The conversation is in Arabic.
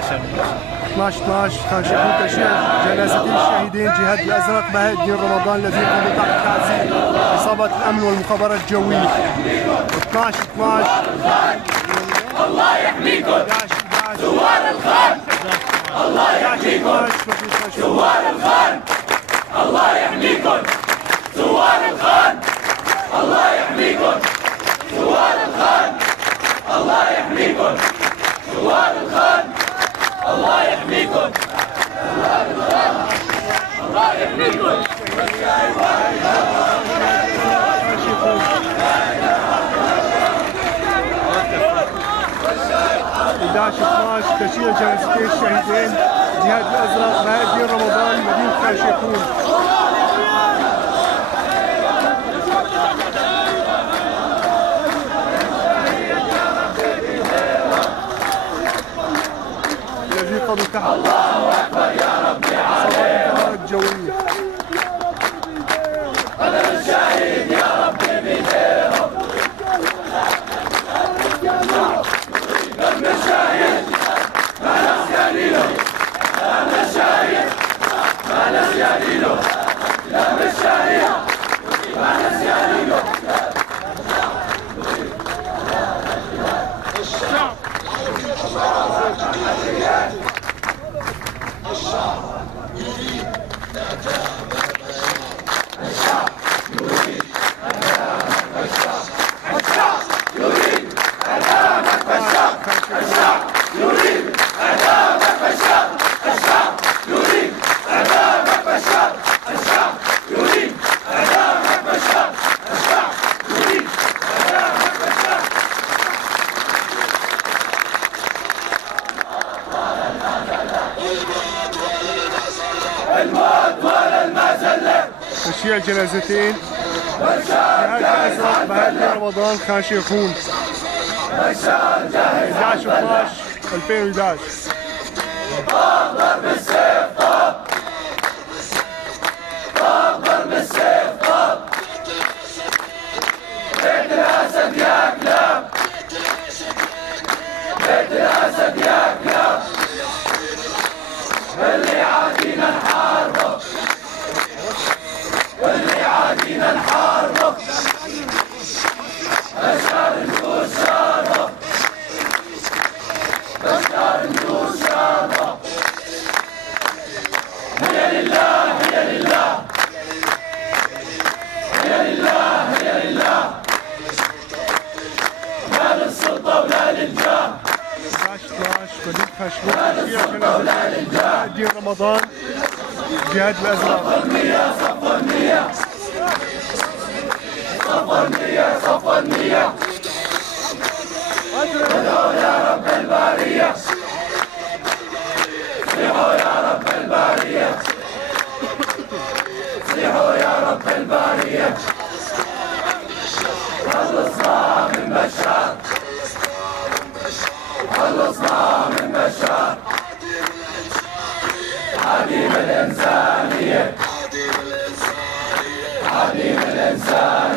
باشا. 12 كان شيخون تشييع جنازتين الشهيدين جهاد الازرق بهاء الدين رمضان الذين قاموا تحت تعزيز عصابه الامن والمخابرات الجويه. 12 الله يحميكم ثوار الخان. الله يحميكم ثوار الخان. الله يحميكم ثوار الخان. الله يحميكم ثوار الخان. الله يحميكم ثوار الخان. الله يحميكم ثوار الخان. الله يحميكم. 11 تشييع جنازتين الشهيدين جهاد الازرق بهاء الدين رمضان مدينه خان شيخون. الذي قضوا تحت الله اكبر يا ربي عليهم الجويه. قدر الشهيد يا ربي بيديهم. دم الشهيد ما نسياني له. دم الشهيد ما نسياني له. دم الشهيد ما نسياني له. الموت ولا المذلة. تشييع جنازتين جهاد الازرق بهاء الدين رمضان خان شيخون. 11/12/2011. طاب ضرب السيف طاب. طاب ضرب السيف طاب. بيت الاسد يا كلاب. بيت الاسد يا كلاب. اللي عادينا نحاربه. واللي عادينا نحاربه. بشار نجوز شاربه. بشار نجوز شاربه. هي لله هي لله. هي لله هي لله. لا للسلطة ولا للجاه. 11/12 مدينه خان شيخون. تشييع جنازتين بهاء الدين رمضان جهاد الازرق. صفوا النية صفوا النية. صفوا النية صفوا النية. ادعوا يا رب البارية. صيحوا يا رب البارية. صيحوا يا رب البارية. خلصنا من بشار. خلصنا من بشار. عديم الإنسانية. عديم الإنسانية.